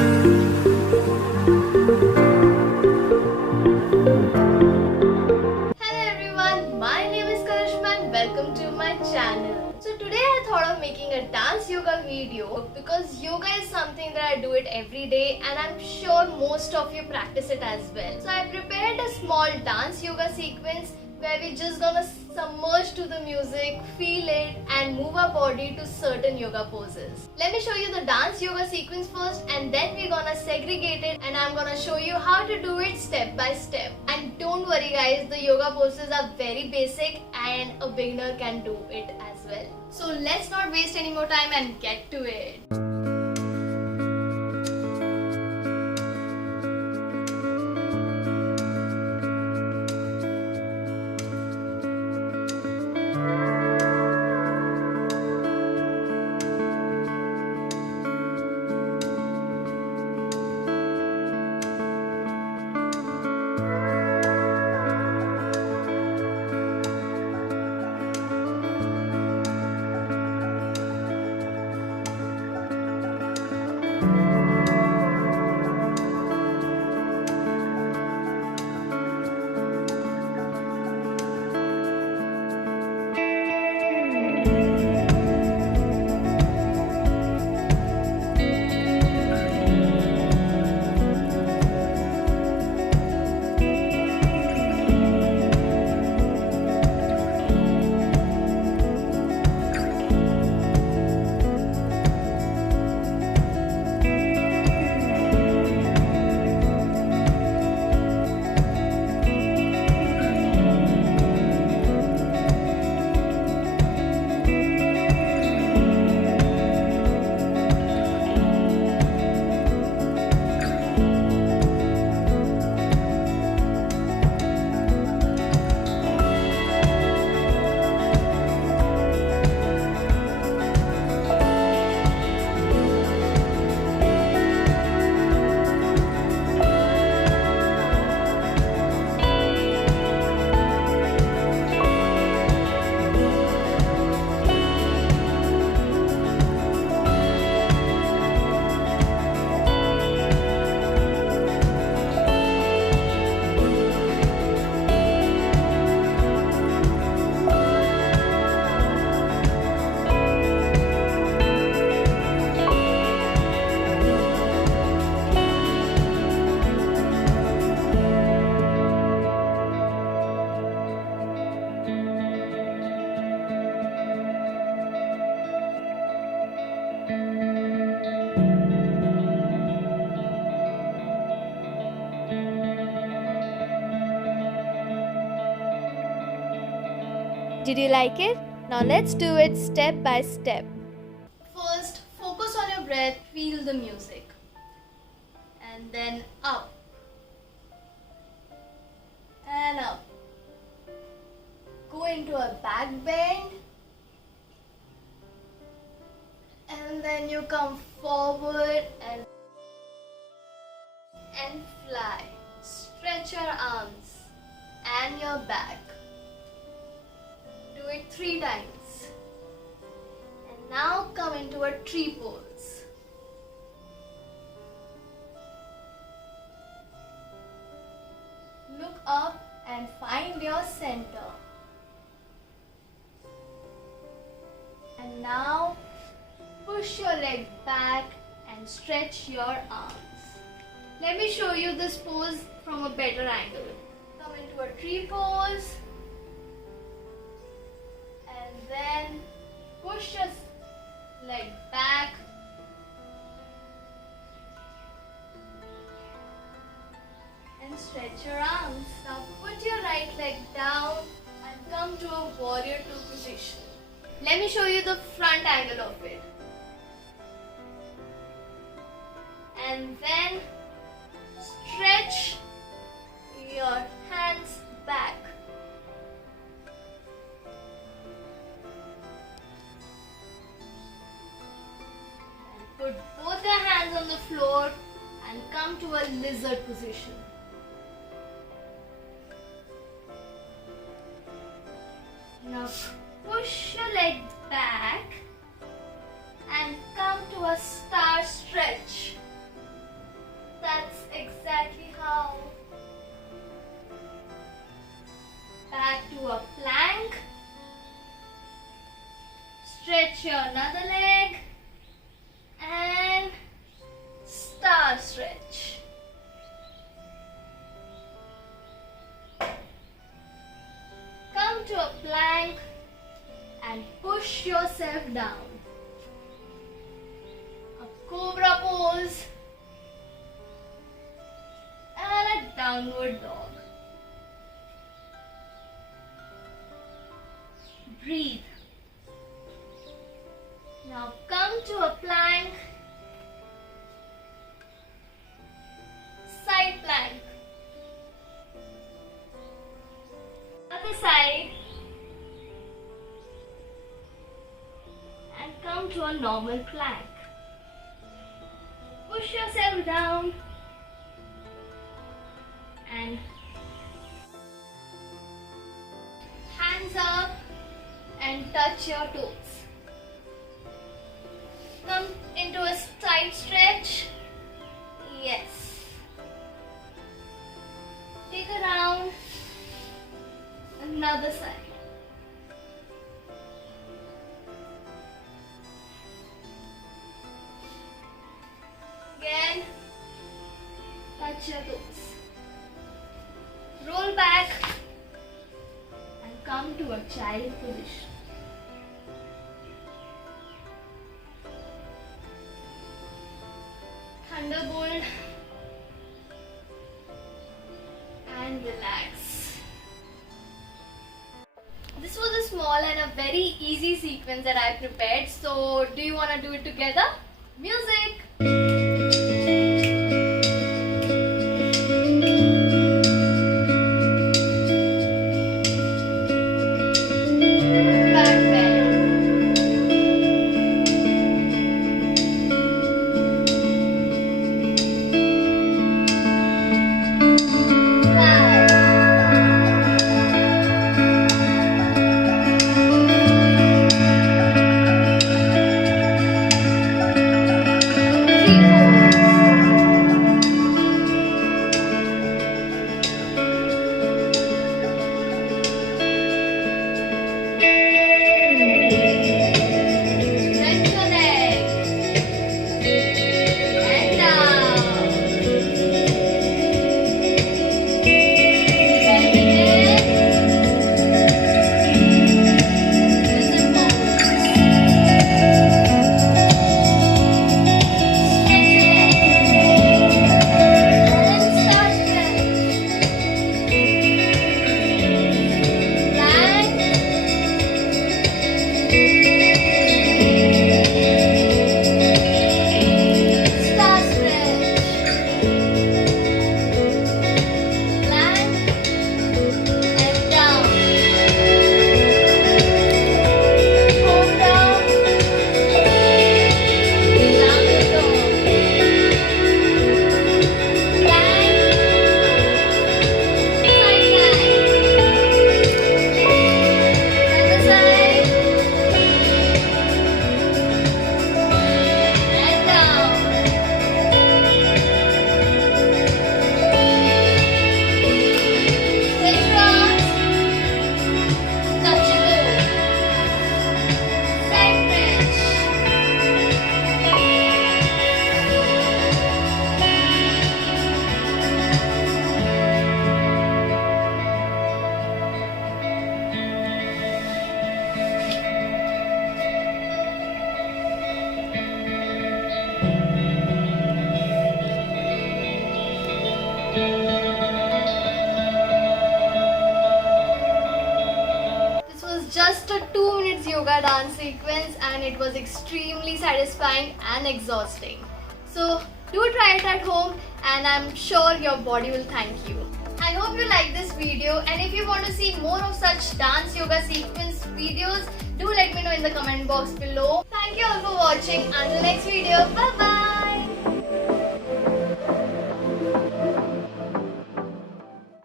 Hello everyone, my name is Karishma and welcome to my channel. So today I thought of making a dance yoga video because yoga is something that I do it every day and I'm sure most of you practice it as well. So I prepared a small dance yoga sequence where we just gonna submerge to the music, feel it and move our body to certain yoga poses. Let me show you the dance yoga sequence first and then we're gonna segregate it and I'm gonna show you how to do it step by step. And don't worry guys, the yoga poses are very basic and a beginner can do it as well. So let's not waste any more time and get to it. Did you like it? Now let's do it step by step. First, focus on your breath, feel the music. And then up. And up. Go into a back bend. And then you come forward and fly. Stretch your arms and your back. Do it 3 times. And now come into a tree pose. Look up and find your center. And now push your leg back and stretch your arms. Let me show you this pose from a better angle. Come into a tree pose. And then push your leg back. And stretch your arms. Now put your right leg down and come to a warrior 2 position. Let me show you the front angle of it. And then stretch your hands back. And put both your hands on the floor and come to a lizard position. Now push your leg back and come to a star stretch. and push yourself down. A cobra pose and a downward dog. Breathe. Now come to a plank, side plank. Other side. And come to a normal plank. Push yourself down and hands up and touch your toes. Come into a side stretch. Yes. Take a round. Another side. Again, touch your toes. Roll back and come to a child position. Thunderbolt and relax. This was a small and a very easy sequence that I prepared. So, do you want to do it together? Music! Just a 2 minutes yoga dance sequence and it was extremely satisfying and exhausting. So do try it at home and I'm sure your body will thank you. I hope you like this video, and if you want to see more of such dance yoga sequence videos, do let me know in the comment box below. Thank you all for watching. Until next video, bye bye.